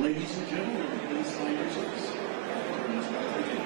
Ladies and gentlemen, please find your seats. Let's begin.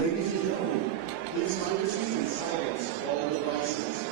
Ladies and gentlemen, please find your seats and silence all devices.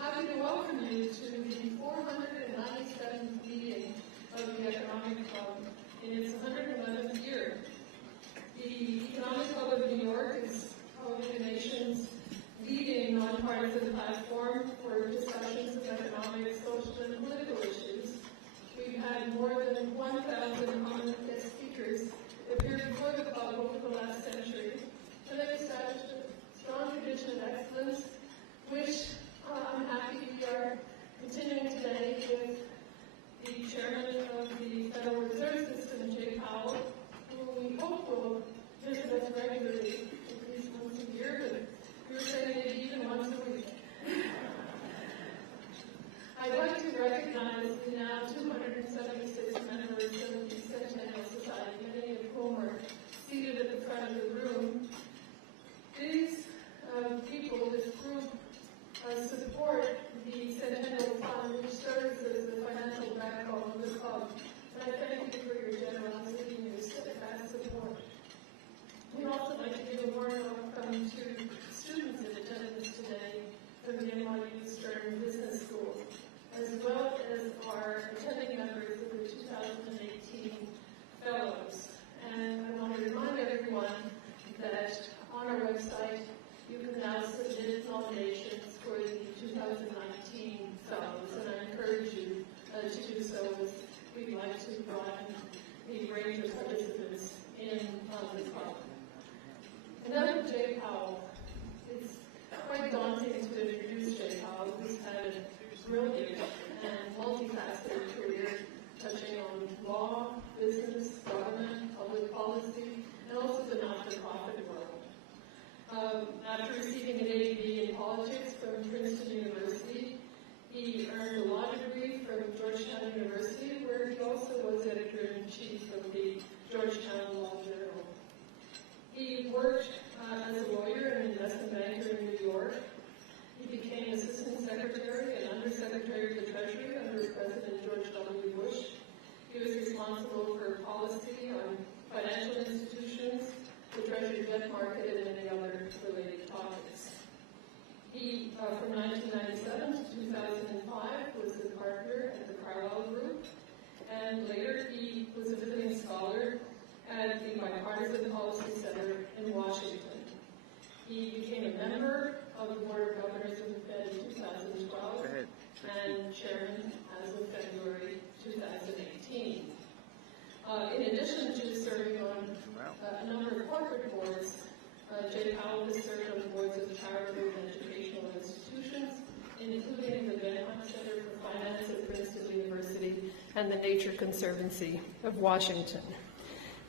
Happy to welcome you to the 497th meeting of the Economic Club in its 111th year. The Economic Club of New York is probably the nation's leading nonpartisan platform for discussions of economic, social, and political issues. We've had more than 1,000 prominent guest speakers appear before the club over the last century, and they've established a strong tradition of excellence, which I'm happy we are continuing today with the chairman of the Federal Reserve System, Jay Powell, who we hope will visit us regularly, at least once a year, but we were saying maybe even once a week. I'd like to recognize the now 276 members of the Centennial Society, many of whom are seated at the front of the room. These people, this group, support the Centennial Fund, which serves as the financial backbone of the club. And I thank you for your generosity and your steadfast support. We'd also like to give a warm welcome to students in attendance today from the NYU Stern Business School, as well as our attending members of the 2018 Fellows. And I want to remind everyone that on our website, you can now submit nominations for the 2019 Fellows, and I encourage you to do so, as we'd like to broaden the range of participants in the club. Another Jay Powell. It's quite daunting to introduce Jay Powell, who's had a brilliant and multifaceted career touching on law, business, government, public policy, and also the not-for-profit world. After receiving an AD in politics from Princeton University, he earned a law degree from Georgetown University, where he also was editor-in-chief of the Georgetown Law Journal. He worked as a lawyer and investment banker in New York. He became Assistant Secretary and Undersecretary of the Treasury under President George W. Bush. He was responsible for policy on financial institutions, the Treasury debt market, and many other related topics. He, from 1997 to 2005, was a partner at the Carlyle Group, and later he was a visiting scholar at the Bipartisan Policy Center in Washington. He became a member of the Board of Governors of the Fed in 2012 and chairman as of February 2018. In addition to serving on a number of corporate boards, Jay Powell has served on the boards of charitable and educational institutions, including the Van Hunt Center for Finance at Princeton University and the Nature Conservancy of Washington.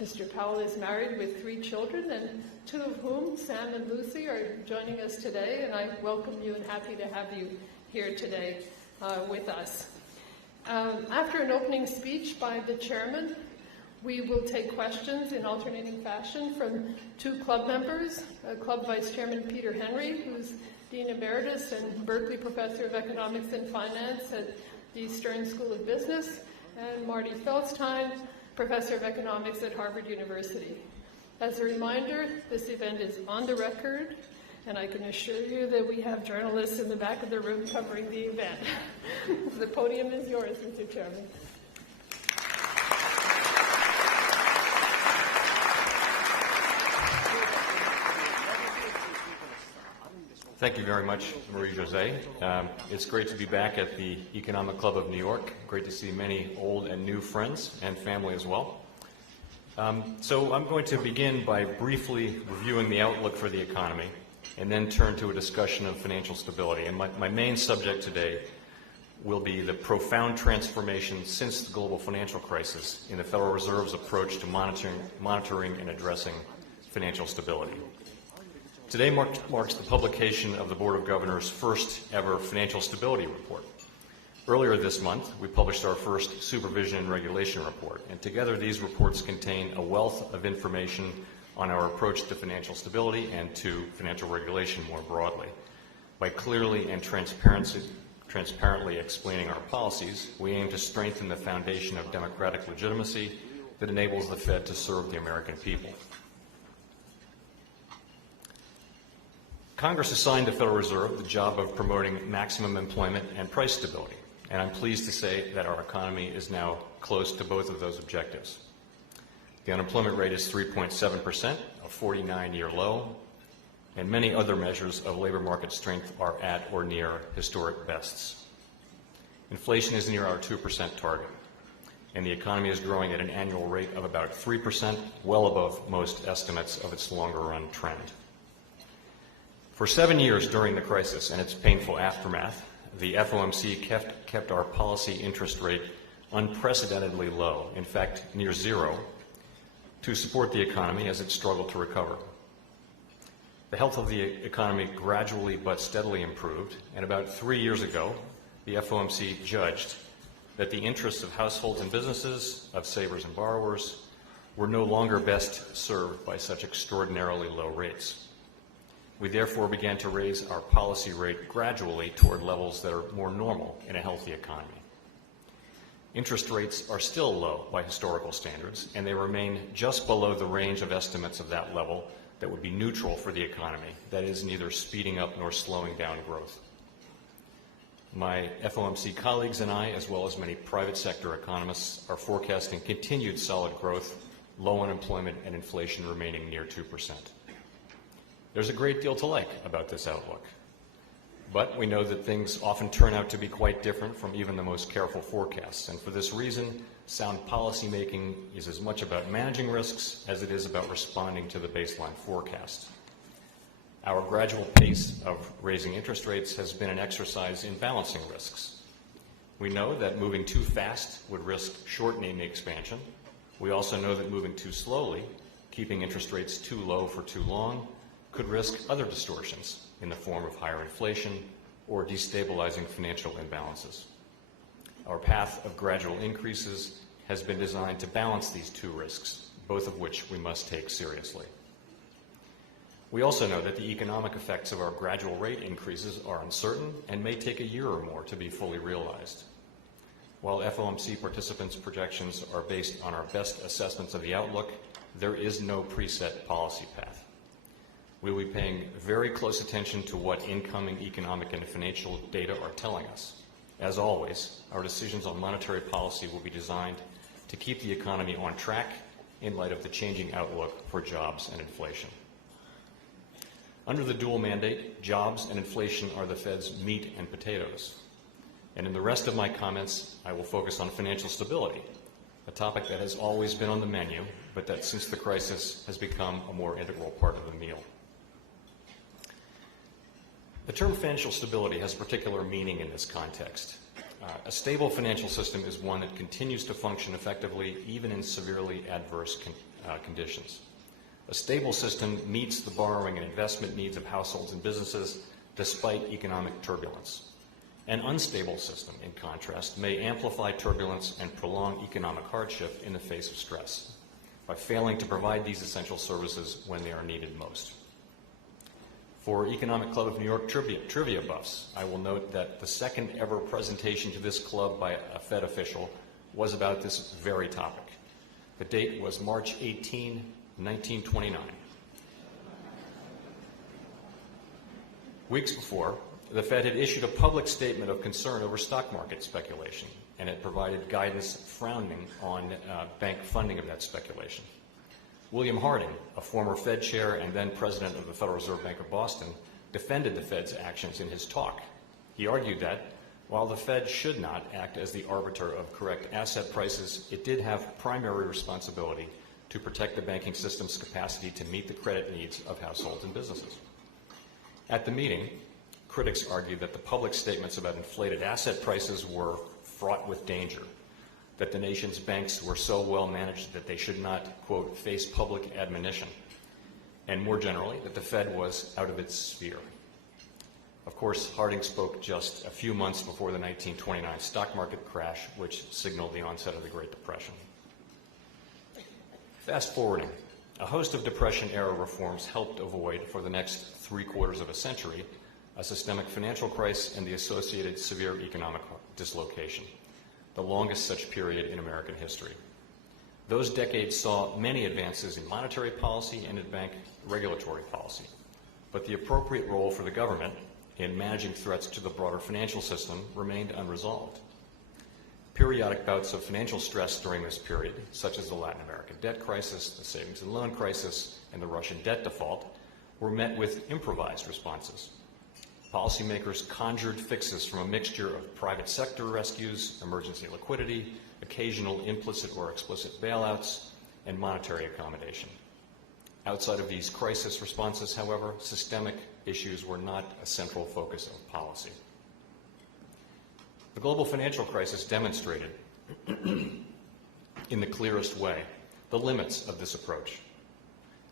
Mr. Powell is married with 3 children, and 2 of whom, Sam and Lucy, are joining us today, and I welcome you and happy to have you here today with us. After an opening speech by the chairman, we will take questions in alternating fashion from 2 club members, Club Vice Chairman Peter Henry, who's Dean Emeritus and Berkley Professor of Economics and Finance at the Stern School of Business, and Martin Feldstein, Professor of Economics at Harvard University. As a reminder, this event is on the record, and I can assure you that we have journalists in the back of the room covering the event. The podium is yours, Mr. Chairman. Thank you very much, Marie-José. It's great to be back at the Economic Club of New York. Great to see many old and new friends and family as well. So I'm going to begin by briefly reviewing the outlook for the economy and then turn to a discussion of financial stability. And my main subject today will be the profound transformation since the global financial crisis in the Federal Reserve's approach to monitoring and addressing financial stability. Today marks the publication of the Board of Governors' first ever financial stability report. Earlier this month, we published our first supervision and regulation report, and together these reports contain a wealth of information on our approach to financial stability and to financial regulation more broadly. By clearly and transparently explaining our policies, we aim to strengthen the foundation of democratic legitimacy that enables the Fed to serve the American people. Congress assigned the Federal Reserve the job of promoting maximum employment and price stability, and I'm pleased to say that our economy is now close to both of those objectives. The unemployment rate is 3.7%, a 49-year low, and many other measures of labor market strength are at or near historic bests. Inflation is near our 2% target, and the economy is growing at an annual rate of about 3%, well above most estimates of its longer-run trend. For 7 years during the crisis and its painful aftermath, the FOMC kept our policy interest rate unprecedentedly low, in fact, near zero, to support the economy as it struggled to recover. The health of the economy gradually but steadily improved, and about 3 years ago, the FOMC judged that the interests of households and businesses, of savers and borrowers, were no longer best served by such extraordinarily low rates. We therefore began to raise our policy rate gradually toward levels that are more normal in a healthy economy. Interest rates are still low by historical standards, and they remain just below the range of estimates of that level that would be neutral for the economy, that is, neither speeding up nor slowing down growth. My FOMC colleagues and I, as well as many private sector economists, are forecasting continued solid growth, low unemployment, and inflation remaining near 2%. There's a great deal to like about this outlook, but we know that things often turn out to be quite different from even the most careful forecasts, and for this reason, sound policymaking is as much about managing risks as it is about responding to the baseline forecast. Our gradual pace of raising interest rates has been an exercise in balancing risks. We know that moving too fast would risk shortening the expansion. We also know that moving too slowly, keeping interest rates too low for too long, could risk other distortions in the form of higher inflation or destabilizing financial imbalances. Our path of gradual increases has been designed to balance these two risks, both of which we must take seriously. We also know that the economic effects of our gradual rate increases are uncertain and may take a year or more to be fully realized. While FOMC participants' projections are based on our best assessments of the outlook, there is no preset policy path. We will be paying very close attention to what incoming economic and financial data are telling us. As always, our decisions on monetary policy will be designed to keep the economy on track in light of the changing outlook for jobs and inflation. Under the dual mandate, jobs and inflation are the Fed's meat and potatoes. And in the rest of my comments, I will focus on financial stability, a topic that has always been on the menu, but that since the crisis has become a more integral part of the meal. The term financial stability has particular meaning in this context. A stable financial system is one that continues to function effectively even in severely adverse conditions. A stable system meets the borrowing and investment needs of households and businesses despite economic turbulence. An unstable system, in contrast, may amplify turbulence and prolong economic hardship in the face of stress by failing to provide these essential services when they are needed most. For Economic Club of New York trivia buffs, I will note that the second ever presentation to this club by a Fed official was about this very topic. The date was March 18, 1929. Weeks before, the Fed had issued a public statement of concern over stock market speculation, and it provided guidance frowning on bank funding of that speculation. William Harding, a former Fed chair and then president of the Federal Reserve Bank of Boston, defended the Fed's actions in his talk. He argued that while the Fed should not act as the arbiter of correct asset prices, it did have primary responsibility to protect the banking system's capacity to meet the credit needs of households and businesses. At the meeting, critics argued that the public statements about inflated asset prices were fraught with danger, that the nation's banks were so well managed that they should not, quote, face public admonition, and more generally, that the Fed was out of its sphere. Of course, Harding spoke just a few months before the 1929 stock market crash, which signaled the onset of the Great Depression. Fast forwarding, a host of Depression-era reforms helped avoid, for the next 3/4 of a century, a systemic financial crisis and the associated severe economic dislocation, the longest such period in American history. Those decades saw many advances in monetary policy and in bank regulatory policy, but the appropriate role for the government in managing threats to the broader financial system remained unresolved. Periodic bouts of financial stress during this period, such as the Latin American debt crisis, the savings and loan crisis, and the Russian debt default, were met with improvised responses. Policymakers conjured fixes from a mixture of private sector rescues, emergency liquidity, occasional implicit or explicit bailouts, and monetary accommodation. Outside of these crisis responses, however, systemic issues were not a central focus of policy. The global financial crisis demonstrated, in the clearest way, the limits of this approach.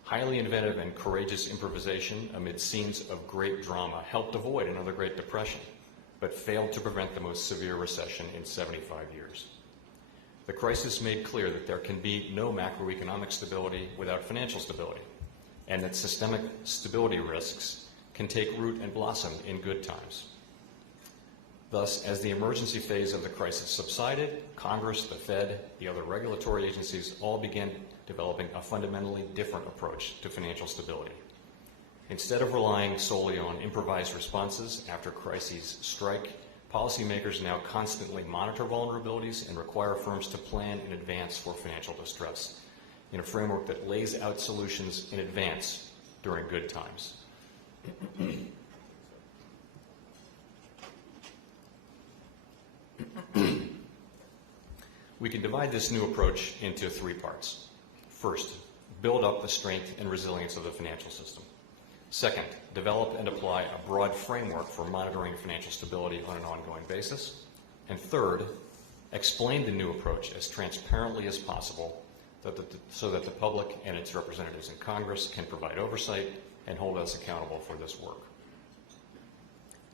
Highly inventive and courageous improvisation amid scenes of great drama helped avoid another Great Depression, but failed to prevent the most severe recession in 75 years. The crisis made clear that there can be no macroeconomic stability without financial stability, and that systemic stability risks can take root and blossom in good times. Thus, as the emergency phase of the crisis subsided, Congress, the Fed, the other regulatory agencies all began developing a fundamentally different approach to financial stability. Instead of relying solely on improvised responses after crises strike, policymakers now constantly monitor vulnerabilities and require firms to plan in advance for financial distress in a framework that lays out solutions in advance during good times. We can divide this new approach into 3 parts. First, build up the strength and resilience of the financial system. Second, develop and apply a broad framework for monitoring financial stability on an ongoing basis. And third, explain the new approach as transparently as possible so that the public and its representatives in Congress can provide oversight and hold us accountable for this work.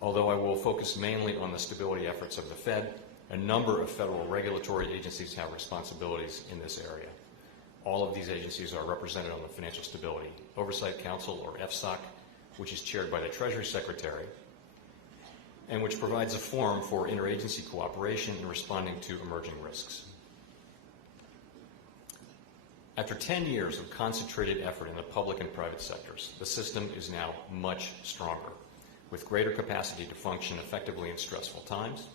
Although I will focus mainly on the stability efforts of the Fed, a number of federal regulatory agencies have responsibilities in this area. All of these agencies are represented on the Financial Stability Oversight Council, or FSOC, which is chaired by the Treasury Secretary, and which provides a forum for interagency cooperation in responding to emerging risks. After 10 years of concentrated effort in the public and private sectors, the system is now much stronger, with greater capacity to function effectively in stressful times.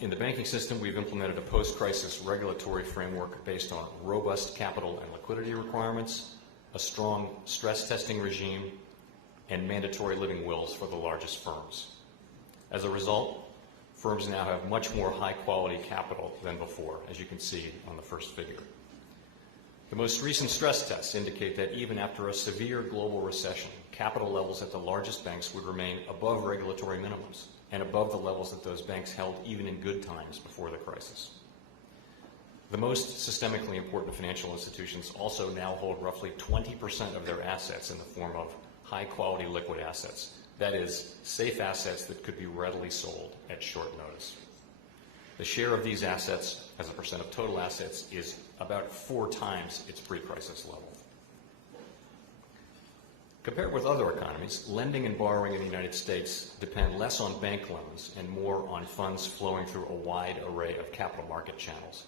In the banking system, we've implemented a post-crisis regulatory framework based on robust capital and liquidity requirements, a strong stress testing regime, and mandatory living wills for the largest firms. As a result, firms now have much more high-quality capital than before, as you can see on the first figure. The most recent stress tests indicate that even after a severe global recession, capital levels at the largest banks would remain above regulatory minimums and above the levels that those banks held even in good times before the crisis. The most systemically important financial institutions also now hold roughly 20% of their assets in the form of high-quality liquid assets, that is, safe assets that could be readily sold at short notice. The share of these assets as a percent of total assets is about 4 times its pre-crisis level. Compared with other economies, lending and borrowing in the United States depend less on bank loans and more on funds flowing through a wide array of capital market channels.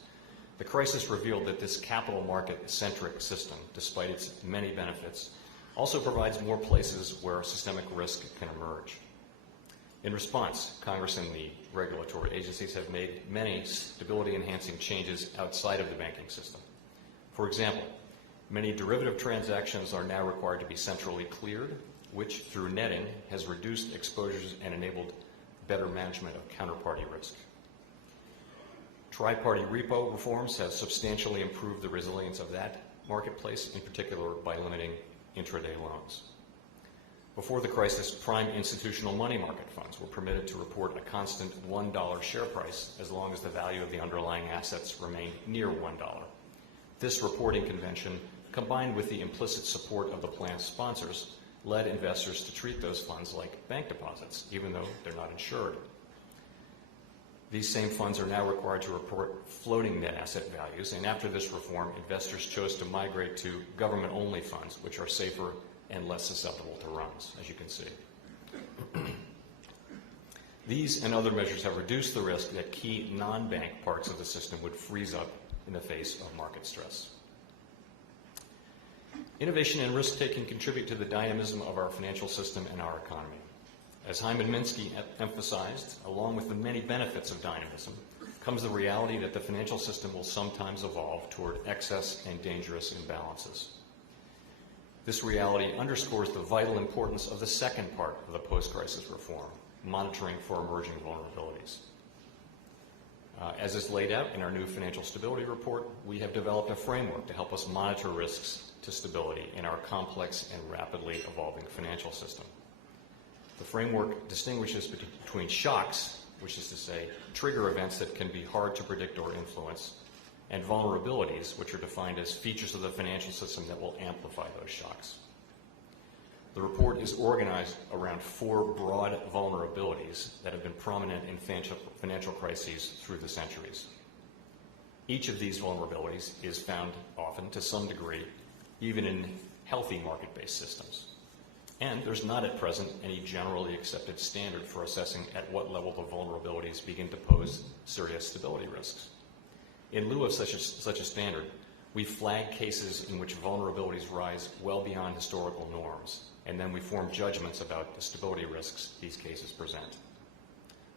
The crisis revealed that this capital market-centric system, despite its many benefits, also provides more places where systemic risk can emerge. In response, Congress and the regulatory agencies have made many stability-enhancing changes outside of the banking system. For example, many derivative transactions are now required to be centrally cleared, which, through netting, has reduced exposures and enabled better management of counterparty risk. Tri-party repo reforms have substantially improved the resilience of that marketplace, in particular by limiting intraday loans. Before the crisis, prime institutional money market funds were permitted to report a constant $1 share price as long as the value of the underlying assets remained near $1. This reporting convention, combined with the implicit support of the plan's sponsors, led investors to treat those funds like bank deposits, even though they're not insured. These same funds are now required to report floating net asset values, and after this reform, investors chose to migrate to government-only funds, which are safer and less susceptible to runs, as you can see. These and other measures have reduced the risk that key non-bank parts of the system would freeze up in the face of market stress. Innovation and risk-taking contribute to the dynamism of our financial system and our economy. As Hyman Minsky emphasized, along with the many benefits of dynamism, comes the reality that the financial system will sometimes evolve toward excess and dangerous imbalances. This reality underscores the vital importance of the second part of the post-crisis reform, monitoring for emerging vulnerabilities. As is laid out in our new Financial Stability Report, we have developed a framework to help us monitor risks to stability in our complex and rapidly evolving financial system. The framework distinguishes between shocks, which is to say trigger events that can be hard to predict or influence, and vulnerabilities, which are defined as features of the financial system that will amplify those shocks. The report is organized around 4 broad vulnerabilities that have been prominent in financial crises through the centuries. Each of these vulnerabilities is found often, to some degree, even in healthy market-based systems. And there's not at present any generally accepted standard for assessing at what level the vulnerabilities begin to pose serious stability risks. In lieu of such a standard, we flag cases in which vulnerabilities rise well beyond historical norms, and then we form judgments about the stability risks these cases present.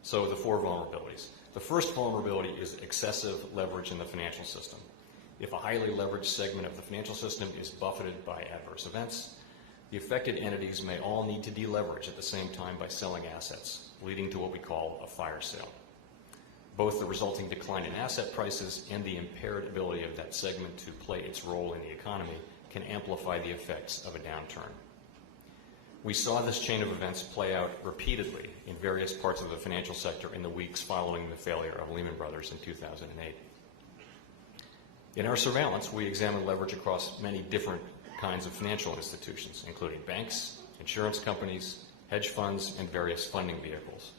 So the 4 vulnerabilities. The first vulnerability is excessive leverage in the financial system. If a highly leveraged segment of the financial system is buffeted by adverse events, the affected entities may all need to deleverage at the same time by selling assets, leading to what we call a fire sale. Both the resulting decline in asset prices and the impaired ability of that segment to play its role in the economy can amplify the effects of a downturn. We saw this chain of events play out repeatedly in various parts of the financial sector in the weeks following the failure of Lehman Brothers in 2008. In our surveillance, we examined leverage across many different kinds of financial institutions, including banks, insurance companies, hedge funds, and various funding vehicles.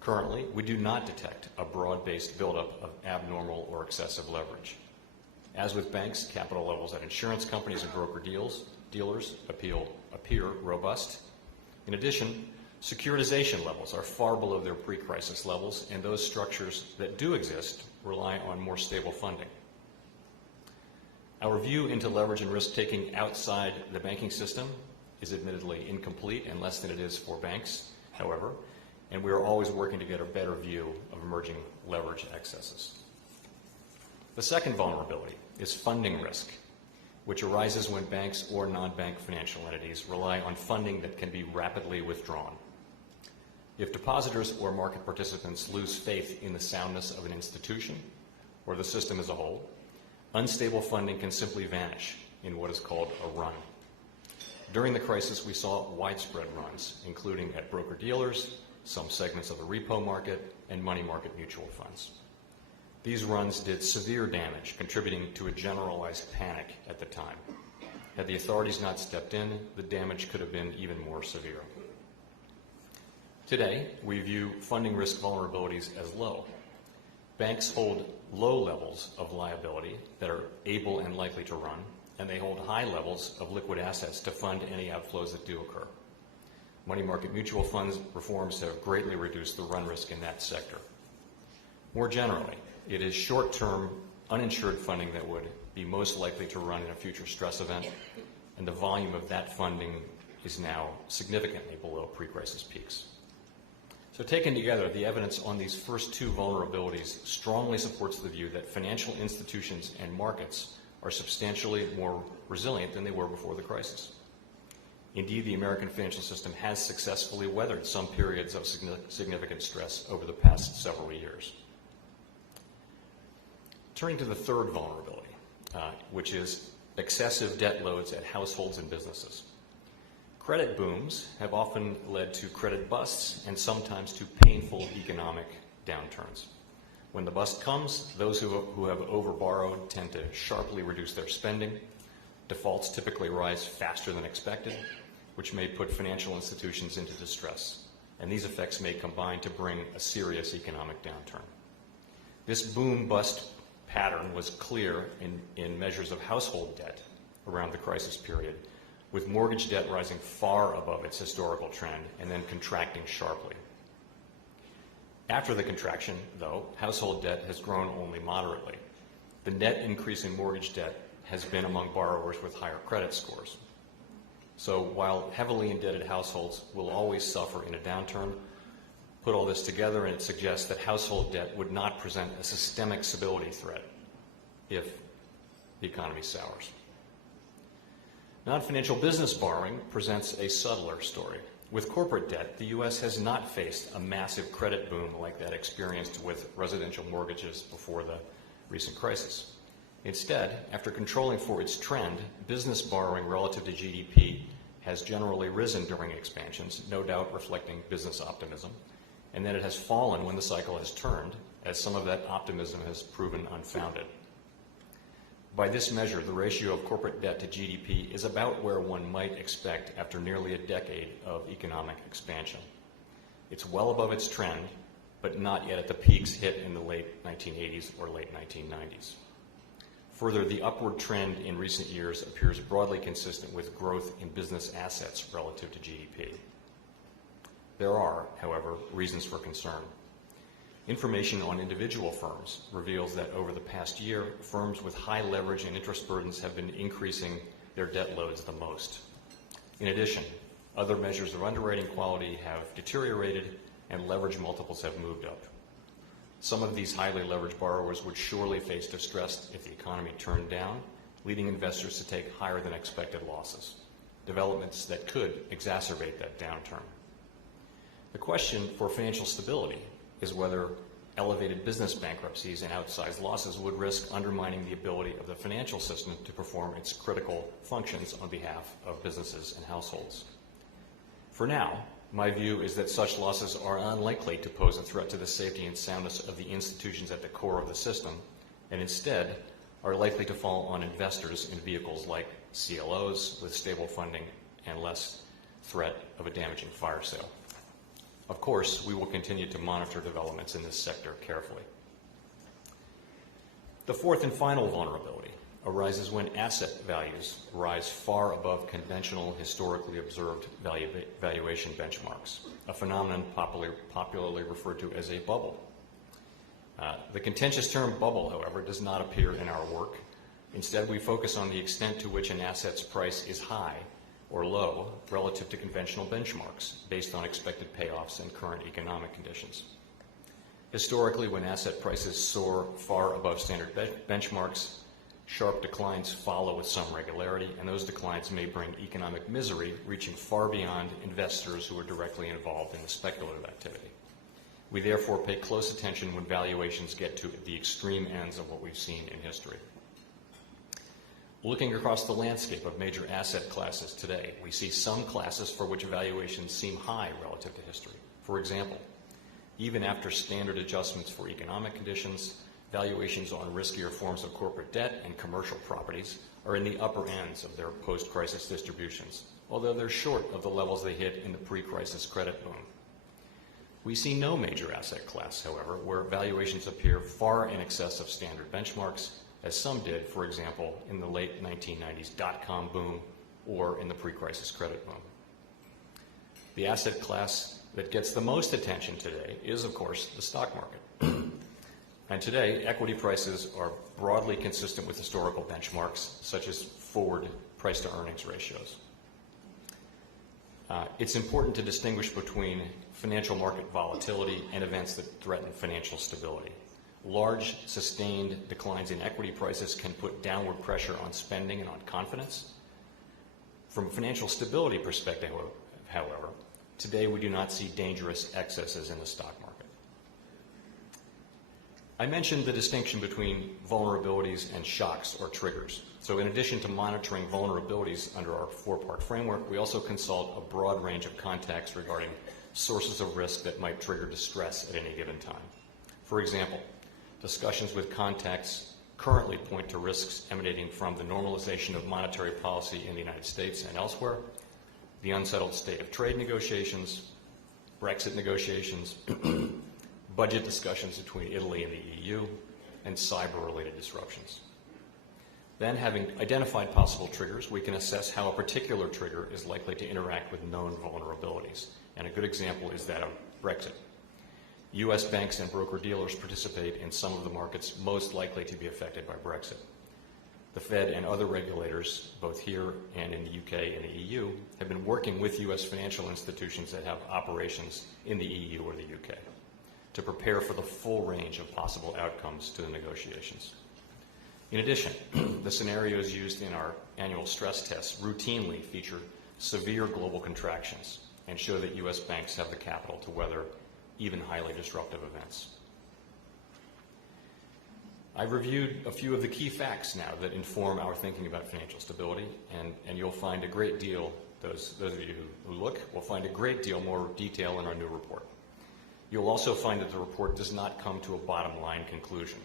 Currently, we do not detect a broad-based buildup of abnormal or excessive leverage. As with banks, capital levels at insurance companies and broker-dealers appear robust. In addition, securitization levels are far below their pre-crisis levels, and those structures that do exist rely on more stable funding. Our view into leverage and risk-taking outside the banking system is admittedly incomplete and less than it is for banks, however, and we are always working to get a better view of emerging leverage excesses. The second vulnerability is funding risk, which arises when banks or non-bank financial entities rely on funding that can be rapidly withdrawn. If depositors or market participants lose faith in the soundness of an institution or the system as a whole, Unstable funding can simply vanish in what is called a run. During the crisis, we saw widespread runs, including at broker-dealers, some segments of the repo market, and money market mutual funds. These runs did severe damage, contributing to a generalized panic at the time. Had the authorities not stepped in, the damage could have been even more severe. Today, we view funding risk vulnerabilities as low. Banks hold low levels of liability that are able and likely to run, and they hold high levels of liquid assets to fund any outflows that do occur. Money market mutual funds reforms have greatly reduced the run risk in that sector. More generally, it is short-term, uninsured funding that would be most likely to run in a future stress event, and the volume of that funding is now significantly below pre-crisis peaks. So taken together, the evidence on these first two vulnerabilities strongly supports the view that financial institutions and markets are substantially more resilient than they were before the crisis. Indeed, the American financial system has successfully weathered some periods of significant stress over the past several years. Turning to the third vulnerability, which is excessive debt loads at households and businesses. Credit booms have often led to credit busts and sometimes to painful economic downturns. When the bust comes, those who have overborrowed tend to sharply reduce their spending. Defaults typically rise faster than expected, which may put financial institutions into distress. And these effects may combine to bring a serious economic downturn. This boom-bust pattern was clear in measures of household debt around the crisis period, with mortgage debt rising far above its historical trend and then contracting sharply. After the contraction, though, household debt has grown only moderately. The net increase in mortgage debt has been among borrowers with higher credit scores. So while heavily indebted households will always suffer in a downturn, put all this together and it suggests that household debt would not present a systemic stability threat if the economy sours. Non-financial business borrowing presents a subtler story. With corporate debt, the U.S. has not faced a massive credit boom like that experienced with residential mortgages before the recent crisis. Instead, after controlling for its trend, business borrowing relative to GDP has generally risen during expansions, no doubt reflecting business optimism, and then it has fallen when the cycle has turned, as some of that optimism has proven unfounded. By this measure, the ratio of corporate debt to GDP is about where one might expect after nearly a decade of economic expansion. It's well above its trend, but not yet at the peaks hit in the late 1980s or late 1990s. Further, the upward trend in recent years appears broadly consistent with growth in business assets relative to GDP. There are, however, reasons for concern. Information on individual firms reveals that over the past year, firms with high leverage and interest burdens have been increasing their debt loads the most. In addition, other measures of underwriting quality have deteriorated and leverage multiples have moved up. Some of these highly leveraged borrowers would surely face distress if the economy turned down, leading investors to take higher than expected losses, developments that could exacerbate that downturn. The question for financial stability is whether elevated business bankruptcies and outsized losses would risk undermining the ability of the financial system to perform its critical functions on behalf of businesses and households. For now, my view is that such losses are unlikely to pose a threat to the safety and soundness of the institutions at the core of the system, and instead are likely to fall on investors in vehicles like CLOs with stable funding and less threat of a damaging fire sale. Of course, we will continue to monitor developments in this sector carefully. The fourth and final vulnerability arises when asset values rise far above conventional, historically observed valuation benchmarks, a phenomenon popularly referred to as a bubble. The contentious term bubble, however, does not appear in our work. Instead, we focus on the extent to which an asset's price is high or low relative to conventional benchmarks based on expected payoffs and current economic conditions. Historically, when asset prices soar far above standard benchmarks, sharp declines follow with some regularity, and those declines may bring economic misery reaching far beyond investors who are directly involved in the speculative activity. We therefore pay close attention when valuations get to the extreme ends of what we've seen in history. Looking across the landscape of major asset classes today, we see some classes for which valuations seem high relative to history. For example, even after standard adjustments for economic conditions, valuations on riskier forms of corporate debt and commercial properties are in the upper ends of their post-crisis distributions, although they're short of the levels they hit in the pre-crisis credit boom. We see no major asset class, however, where valuations appear far in excess of standard benchmarks, as some did, for example, in the late 1990s dot-com boom or in the pre-crisis credit boom. The asset class that gets the most attention today is, of course, the stock market. And today, equity prices are broadly consistent with historical benchmarks, such as forward price-to-earnings ratios. It's important to distinguish between financial market volatility and events that threaten financial stability. Large, sustained declines in equity prices can put downward pressure on spending and on confidence. From a financial stability perspective, however, today we do not see dangerous excesses in the stock market. I mentioned the distinction between vulnerabilities and shocks or triggers. So in addition to monitoring vulnerabilities under our four-part framework, we also consult a broad range of contexts regarding sources of risk that might trigger distress at any given time. For example, discussions with contacts currently point to risks emanating from the normalization of monetary policy in the United States and elsewhere, the unsettled state of trade negotiations, Brexit negotiations, budget discussions between Italy and the EU, and cyber-related disruptions. Then, having identified possible triggers, we can assess how a particular trigger is likely to interact with known vulnerabilities. And a good example is that of Brexit. U.S. banks and broker-dealers participate in some of the markets most likely to be affected by Brexit. The Fed and other regulators, both here and in the UK and the EU, have been working with U.S. financial institutions that have operations in the EU or the UK to prepare for the full range of possible outcomes to the negotiations. In addition, the scenarios used in our annual stress tests routinely feature severe global contractions and show that U.S. banks have the capital to weather even highly disruptive events. I've reviewed a few of the key facts now that inform our thinking about financial stability, and you'll find a great deal, those of you who look, will find a great deal more detail in our new report. You'll also find that the report does not come to a bottom line conclusion.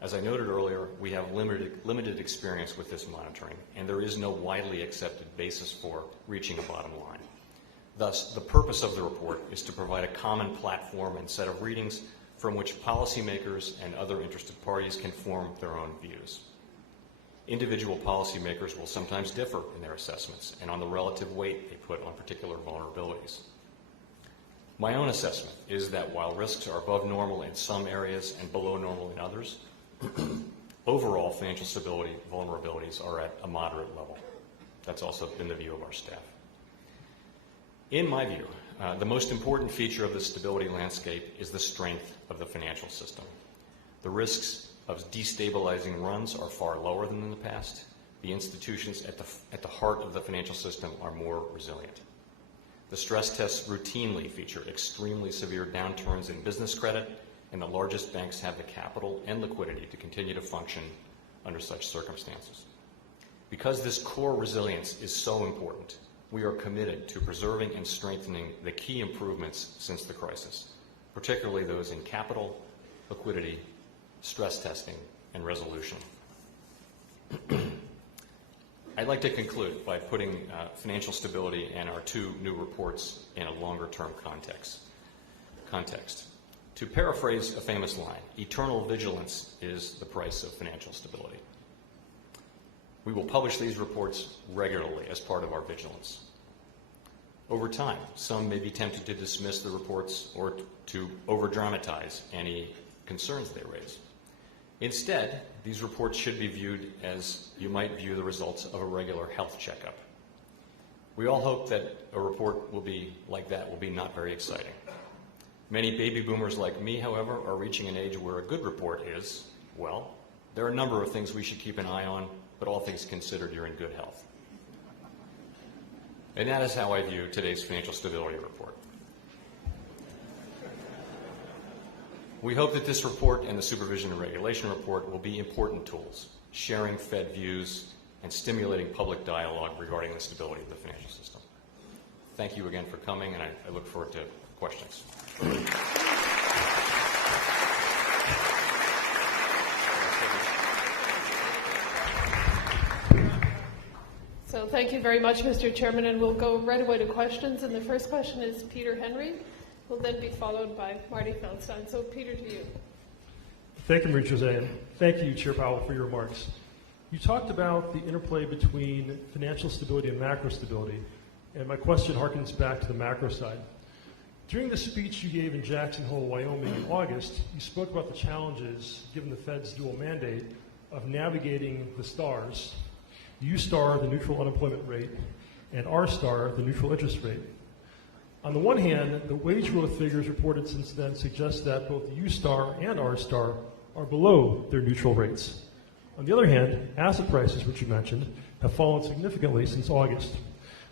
As I noted earlier, we have limited experience with this monitoring, and there is no widely accepted basis for reaching a bottom line. Thus, the purpose of the report is to provide a common platform and set of readings from which policymakers and other interested parties can form their own views. Individual policymakers will sometimes differ in their assessments and on the relative weight they put on particular vulnerabilities. My own assessment is that while risks are above normal in some areas and below normal in others, overall financial stability vulnerabilities are at a moderate level. That's also been the view of our staff. In my view, the most important feature of the stability landscape is the strength of the financial system. The risks of destabilizing runs are far lower than in the past. The institutions at the heart of the financial system are more resilient. The stress tests routinely feature extremely severe downturns in business credit, and the largest banks have the capital and liquidity to continue to function under such circumstances. Because this core resilience is so important, we are committed to preserving and strengthening the key improvements since the crisis, particularly those in capital, liquidity, stress testing, and resolution. I'd like to conclude by putting financial stability and our two new reports in a longer-term context. To paraphrase a famous line, eternal vigilance is the price of financial stability. We will publish these reports regularly as part of our vigilance. Over time, some may be tempted to dismiss the reports or to over-dramatize any concerns they raise. Instead, these reports should be viewed as you might view the results of a regular health checkup. We all hope that a report will be like that, will be not very exciting. Many baby boomers like me, however, are reaching an age where a good report is, well, there are a number of things we should keep an eye on, but all things considered, you're in good health. And that is how I view today's financial stability report. We hope that this report and the Supervision and Regulation report will be important tools, sharing Fed views and stimulating public dialogue regarding the stability of the financial system. Thank you again for coming, and I look forward to questions. So thank you very much, Mr. Chairman, and we'll go right away to questions. And the first question is Peter Henry, who will then be followed by Martin Feldstein. So Peter, to you. Thank you, Marie-Jose, and thank you, Chair Powell, for your remarks. You talked about the interplay between financial stability and macro stability, and my question harkens back to the macro side. During the speech you gave in Jackson Hole, Wyoming in August, you spoke about the challenges, given the Fed's dual mandate, of navigating the stars, U-star, the neutral unemployment rate, and R-star, the neutral interest rate. On the one hand, the wage growth figures reported since then suggest that both U-star and R-star are below their neutral rates. On the other hand, asset prices, which you mentioned, have fallen significantly since August,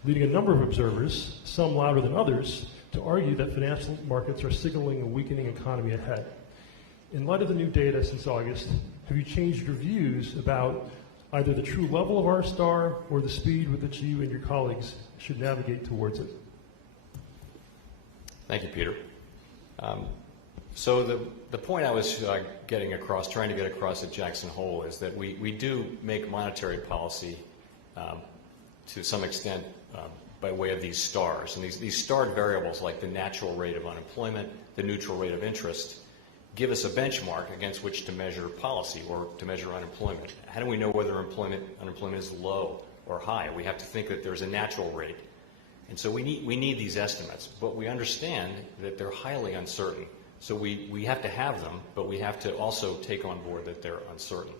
leading a number of observers, some louder than others, to argue that financial markets are signaling a weakening economy ahead. In light of the new data since August, have you changed your views about either the true level of R-star or the speed with which you and your colleagues should navigate towards it? Thank you, Peter. So the point I was trying to get across at Jackson Hole is that we do make monetary policy to some extent by way of these stars. And these starred variables, like the natural rate of unemployment, the neutral rate of interest, give us a benchmark against which to measure policy or to measure unemployment. How do we know whether unemployment is low or high? We have to think that there's a natural rate. And so we need these estimates, but we understand that they're highly uncertain. So we have to have them, but we have to also take on board that they're uncertain,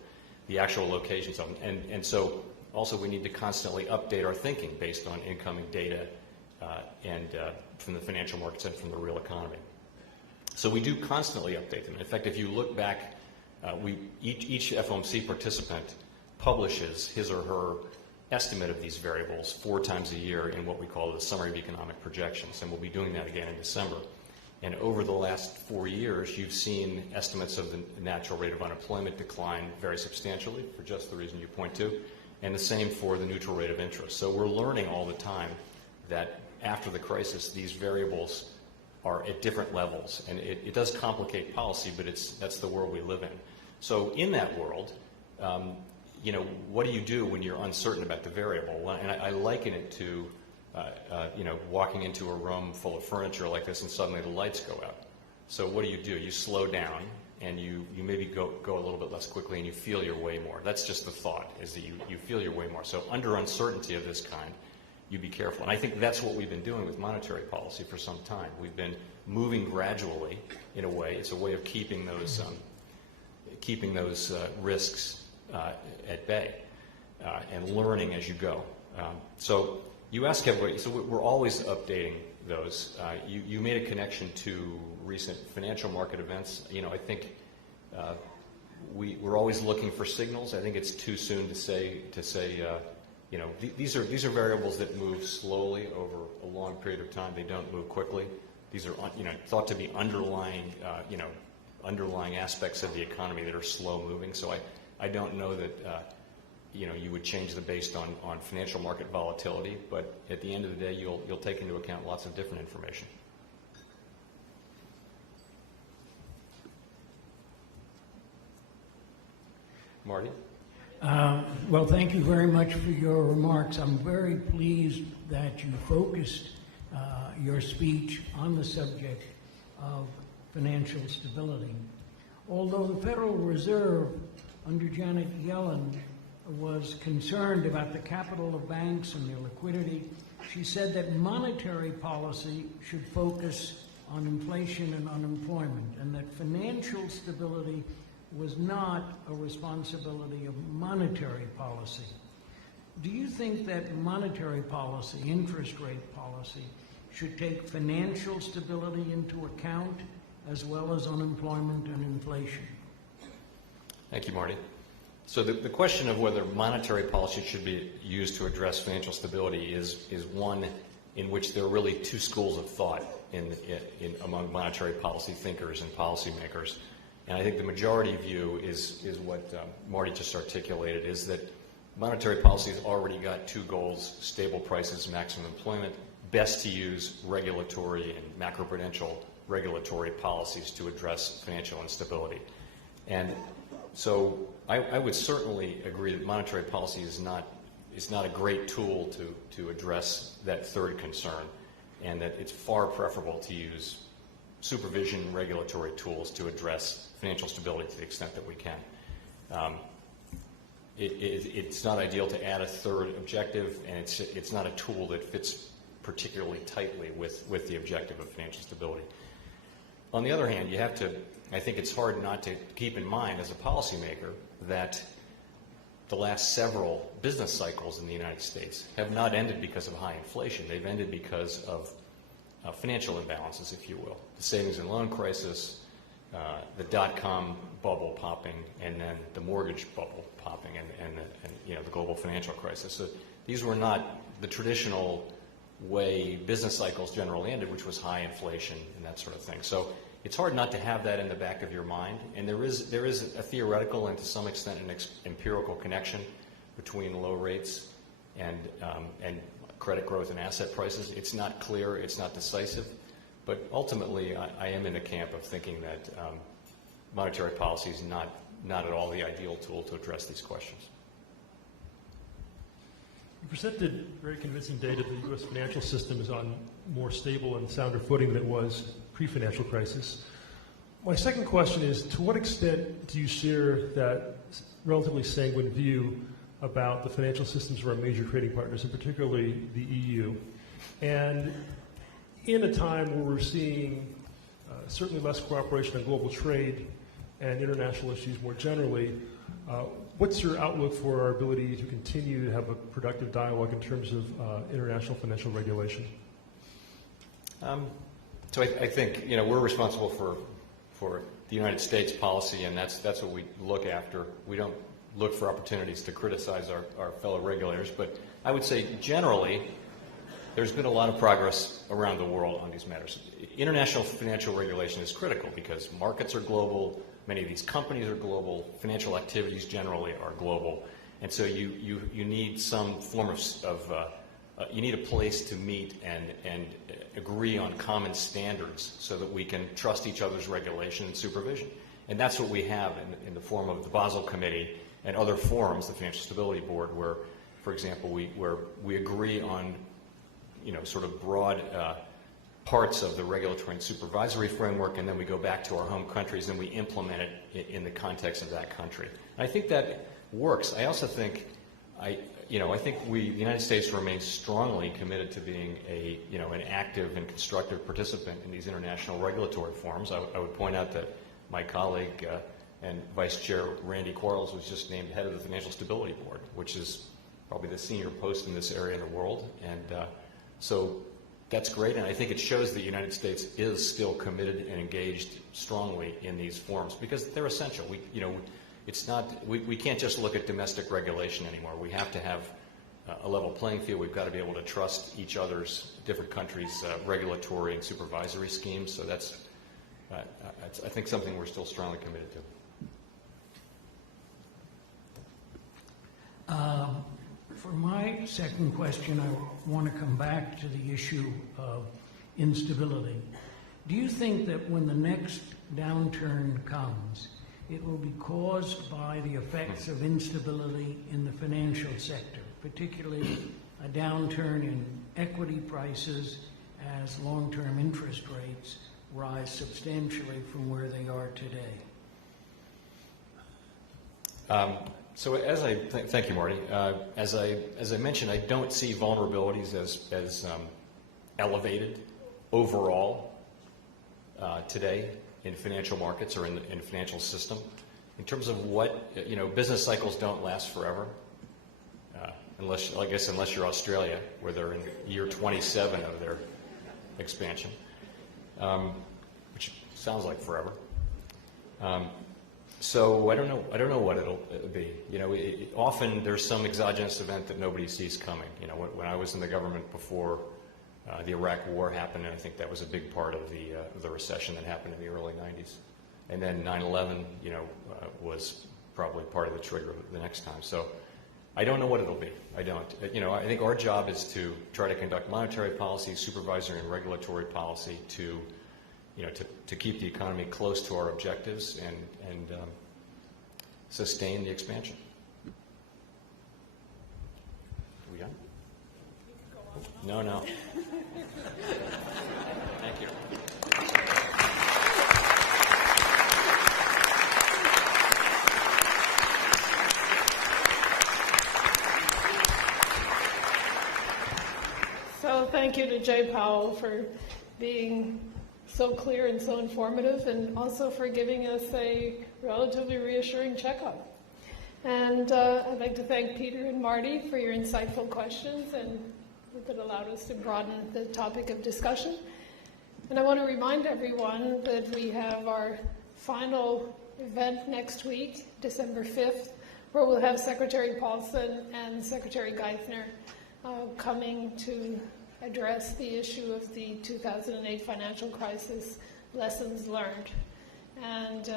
the actual locations of them. And so also we need to constantly update our thinking based on incoming data and from the financial markets and from the real economy. So we do constantly update them. In fact, if you look back, each FOMC participant publishes his or her estimate of these variables 4 times a year in what we call the Summary of Economic Projections, and we'll be doing that again in December. And over the last 4 years, you've seen estimates of the natural rate of unemployment decline very substantially for just the reason you point to, and the same for the neutral rate of interest. So we're learning all the time that after the crisis, these variables are at different levels, and it does complicate policy, but that's the world we live in. So in that world, what do you do when you're uncertain about the variable? Well, and I liken it to, walking into a room full of furniture like this and suddenly the lights go out. So what do? You slow down and you maybe go a little bit less quickly and you feel your way more. That's just the thought, is that you feel your way more. So under uncertainty of this kind, you be careful. And I think that's what we've been doing with monetary policy for some time. We've been moving gradually in a way. It's a way of keeping those risks at bay and learning as you go. So you ask everybody, so we're always updating those. You made a connection to recent financial market events. I think we're always looking for signals. I think it's too soon to say these are variables that move slowly over a long period of time. They don't move quickly. These are thought to be underlying aspects of the economy that are slow moving. So I don't know that you would change them based on financial market volatility, but at the end of the day, you'll take into account lots of different information. Marty? Well, thank you very much for your remarks. I'm very pleased that you focused your speech on the subject of financial stability. Although the Federal Reserve under Janet Yellen was concerned about the capital of banks and their liquidity, she said that monetary policy should focus on inflation and unemployment, and that financial stability was not a responsibility of monetary policy. Do you think that monetary policy, interest rate policy, should take financial stability into account as well as unemployment and inflation? Thank you, Marty. So the question of whether monetary policy should be used to address financial stability is one in which there are really two schools of thought among monetary policy thinkers and policymakers. And I think the majority view is what Marty just articulated, is that monetary policy has already got two goals: stable prices, maximum employment. Best to use regulatory and macroprudential regulatory policies to address financial instability. And so I would certainly agree that monetary policy is not a great tool to address that third concern, and that it's far preferable to use supervision and regulatory tools to address financial stability to the extent that we can. It's not ideal to add a third objective, and it's not a tool that fits particularly tightly with the objective of financial stability. On the other hand, I think it's hard not to keep in mind as a policymaker that the last several business cycles in the United States have not ended because of high inflation. They've ended because of financial imbalances, if you will. The savings and loan crisis, the dot-com bubble popping, and then the mortgage bubble popping, and the global financial crisis. So these were not the traditional way business cycles generally ended, which was high inflation and that sort of thing. So it's hard not to have that in the back of your mind. And there is a theoretical and to some extent an empirical connection between low rates and credit growth and asset prices. It's not clear, it's not decisive, but ultimately I am in the camp of thinking that monetary policy is not at all the ideal tool to address these questions. You presented very convincing data that the U.S. financial system is on more stable and sounder footing than it was pre-financial crisis. My second question is, to what extent do you share that relatively sanguine view about the financial systems of our major trading partners, and particularly the EU? And in a time where we're seeing certainly less cooperation on global trade and international issues more generally, what's your outlook for our ability to continue to have a productive dialogue in terms of international financial regulation? So I think we're responsible for the United States policy, and that's what we look after. We don't look for opportunities to criticize our fellow regulators, but I would say generally there's been a lot of progress around the world on these matters. International financial regulation is critical because markets are global, many of these companies are global, financial activities generally are global, and so you need some form of you need a place to meet and agree on common standards so that we can trust each other's regulation and supervision. And that's what we have in the form of the Basel Committee and other forums, the Financial Stability Board, where, for example, we agree on sort of broad parts of the regulatory and supervisory framework, and then we go back to our home countries and we implement it in the context of that country. And I think that works. I also think I think the United States remains strongly committed to being an active and constructive participant in these international regulatory forums. I would point out that my colleague and Vice Chair Randy Quarles was just named head of the Financial Stability Board, which is probably the senior post in this area in the world. And so that's great, and I think it shows the United States is still committed and engaged strongly in these forums because they're essential. We can't just look at domestic regulation anymore. We have to have a level playing field. We've got to be able to trust each other's, different countries' regulatory and supervisory schemes. So that's, I think, something we're still strongly committed to. For my second question, I want to come back to the issue of instability. Do you think that when the next downturn comes, it will be caused by the effects of instability in the financial sector, particularly a downturn in equity prices as long-term interest rates rise substantially from where they are today? So thank you, Marty. As I mentioned, I don't see vulnerabilities as elevated overall today in financial markets or in the financial system. In terms of what, business cycles don't last forever, unless you're Australia, where they're in year 27 of their expansion, which sounds like forever. So I don't know what it'll be. Often there's some exogenous event that nobody sees coming. When I was in the government before the Iraq War happened, and I think that was a big part of the recession that happened in the early 90s. And then 9/11, was probably part of the trigger the next time. So I don't know what it'll be. I don't. I think our job is to try to conduct monetary policy, supervisory and regulatory policy to keep the economy close to our objectives and sustain the expansion. Are we done? No. Thank you. So thank you to Jay Powell for being so clear and so informative, and also for giving us a relatively reassuring checkup. And I'd like to thank Peter and Marty for your insightful questions, and that allowed us to broaden the topic of discussion. And I want to remind everyone that we have our final event next week, December 5th, where we'll have Secretary Paulson and Secretary Geithner coming to address the issue of the 2008 financial crisis lessons learned. And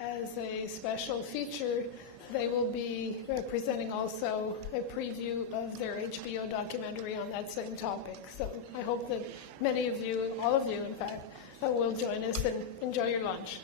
as a special feature, they will be presenting also a preview of their HBO documentary on that same topic. So I hope that many of you, all of you in fact, will join us, and enjoy your lunch.